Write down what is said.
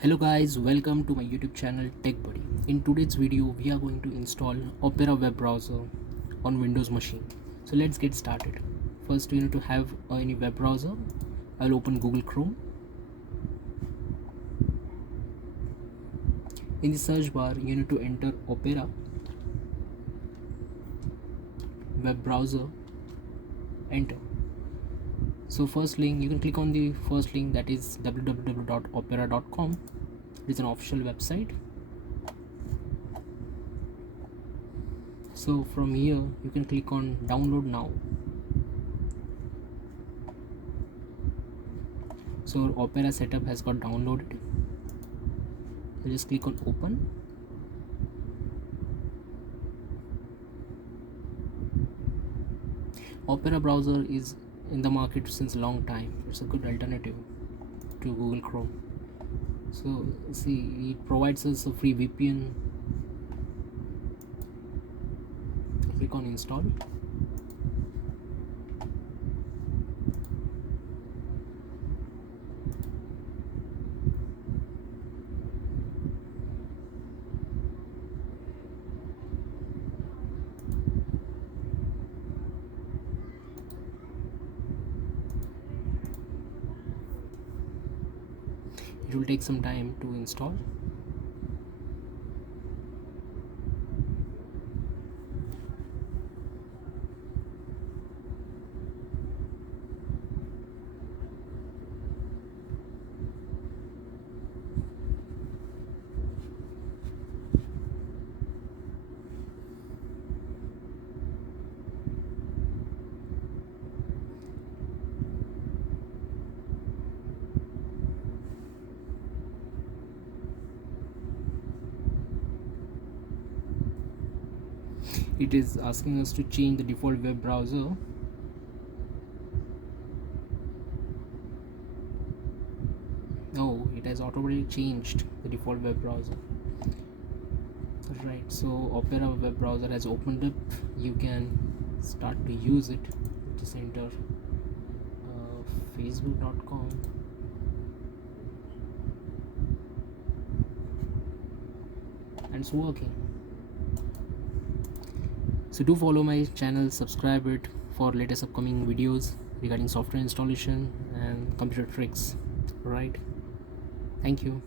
Hello guys, welcome to my YouTube channel Tech Buddy. In today's video we are going to install Opera web browser on Windows machine. So let's get started. First you need to have any web browser. I'll open Google Chrome. In the search bar you need to enter Opera web browser, enter. So first link, you can click on the first link, that is www.opera.com. it is an official website. So from here you can click on download now. So Opera setup has got downloaded. So just click on open. Opera browser is in the market since a long time. It's a good alternative to Google Chrome. So see, it provides us a free VPN. Click on install. It will take some time to install. It is asking us to change the default web browser. No, it has automatically changed the default web browser. Right, so Opera web browser has opened up. You can start to use it. Just enter facebook.com. and it's working. So do follow my channel, subscribe it for latest upcoming videos regarding software installation and computer tricks. Right, thank you.